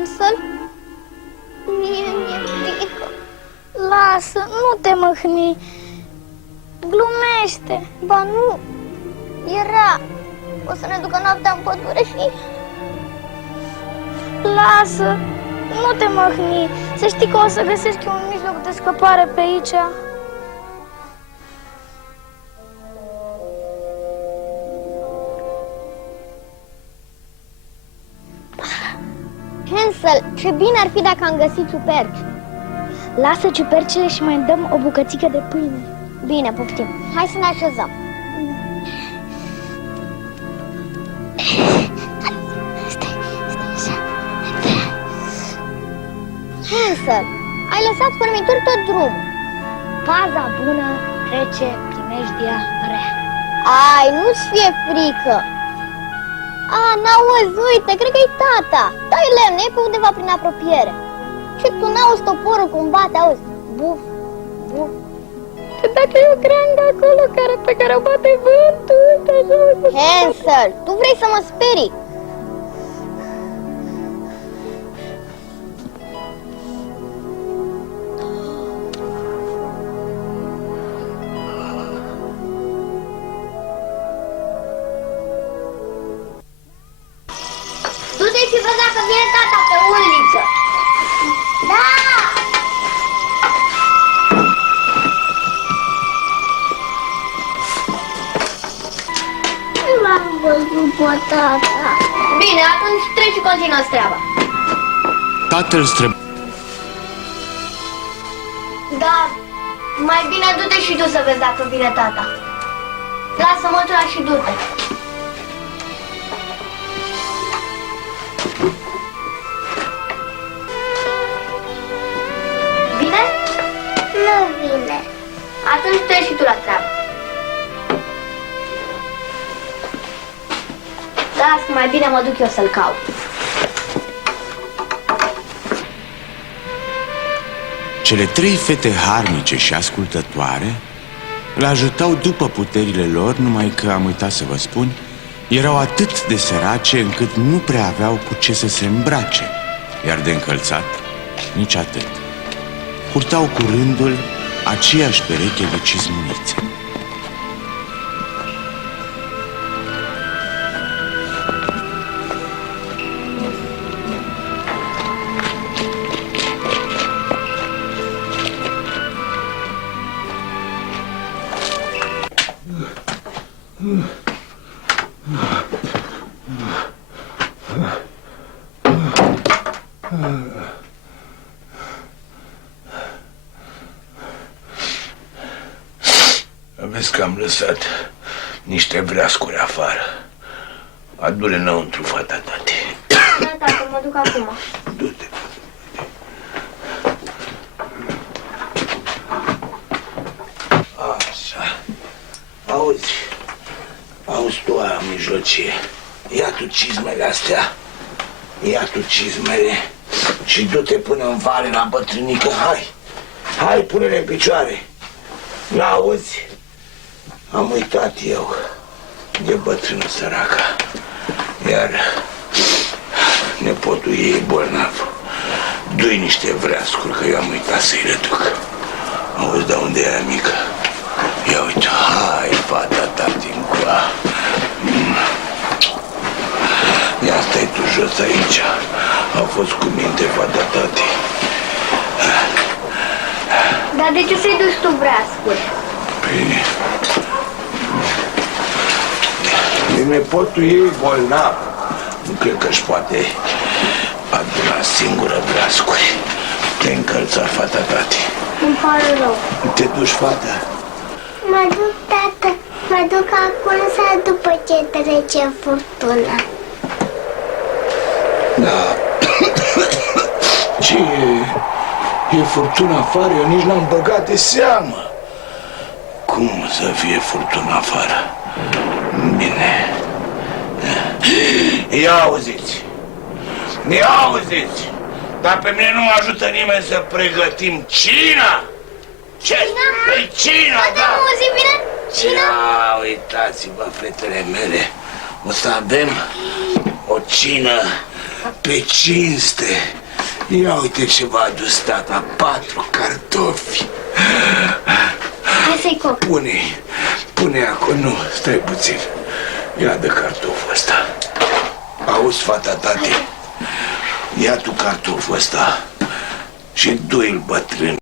Hansel? Mi-e frică. Lasă, nu te mâhni. Glumește. Ba nu, era. O să ne ducă noaptea în pădure și... Lasă, nu te mâhni. Să știi că o să găsești un mijloc de scăpare pe aici. Hansel, ce bine ar fi dacă am găsit ciuperci. Lasă ciupercile și mai dăm o bucățică de pâine. Bine, poftim. Hai să ne așezăm. Hansel, ai lăsat fărmituri tot drumul. Paza bună trece primejdia rea. Ai, nu-ți fie frică. N-auzi, uite, cred că e tata. Dai lemne, e pe undeva prin apropiere. Și tu n-auzi toporul cum bate, auzi? Buf, buf. Dacă e o creangă acolo pe care o bate vântul, uite așa, uite. Hansel, tu vrei să mă sperii? Du-te și vezi dacă vine tata pe uliță. Da! Nu l-am văzut pe tata. Bine, atunci treci și continuă treaba. Tatăl Da, mai bine du-te și tu să vezi dacă vine tata. Lasă mătura și du-te. Vine? Nu vine. Atunci treci și tu la treabă. Lasă, mai bine mă duc eu să-l caut. Cele trei fete harnice și ascultătoare îl ajutau după puterile lor, numai că, am uitat să vă spun, erau atât de sărace încât nu prea aveau cu ce să se îmbrace, iar de încălțat nici atât. Purtau cu rândul aceeași pereche de cizmunițe. Vezi că am lăsat niște vreascuri afară. Adu-le înăuntru, fata, tati. Da, tată, mă duc acum. Du-te. Așa. Auzi tu aia mijlocie. Ia tu cizmele astea. Ia tu cizmele și du-te până în vale la bătrânică. Hai, pune-le în picioare. N-auzi? Am uitat eu de bătrână săraca, iar nepotul ei e bolnav. Du-i niște vreascuri, că eu am uitat să-i reduc. Auzi, de unde e aia mică? Ia uite, hai, fata, tati, încoa. Ia stai tu jos aici. Au fost cu minte, fata, tati. Dar de ce să-i duci tu vreascuri? Bine. Nepotul ei bolnav. Nu cred că își poate aduna singură vreascuri. Te-ai încălțat, fata, tati. Îmi pare rău. Te duci, fata? Mă duc, tată. Mă duc acum sau după ce trece furtuna? Da. Ce e furtuna afară? Eu nici n-am băgat de seamă. Cum să fie furtuna afară? Bine. Ia auziți. Dar pe mine nu mă ajută nimeni să pregătim cina. Ce? Păi cina, da. Am auzit bine? Cina? Ia, uitați-vă, fetele mele. O să avem o cină Pe cinste. Ia uite ce v-a adus tata, 4 cartofi. Hai să-i cop. Pune acolo, nu, stai puțin. Ia de cartoful ăsta. Auzi, fata tati? Ia tu cartoful ăsta și du-i-l bătrân.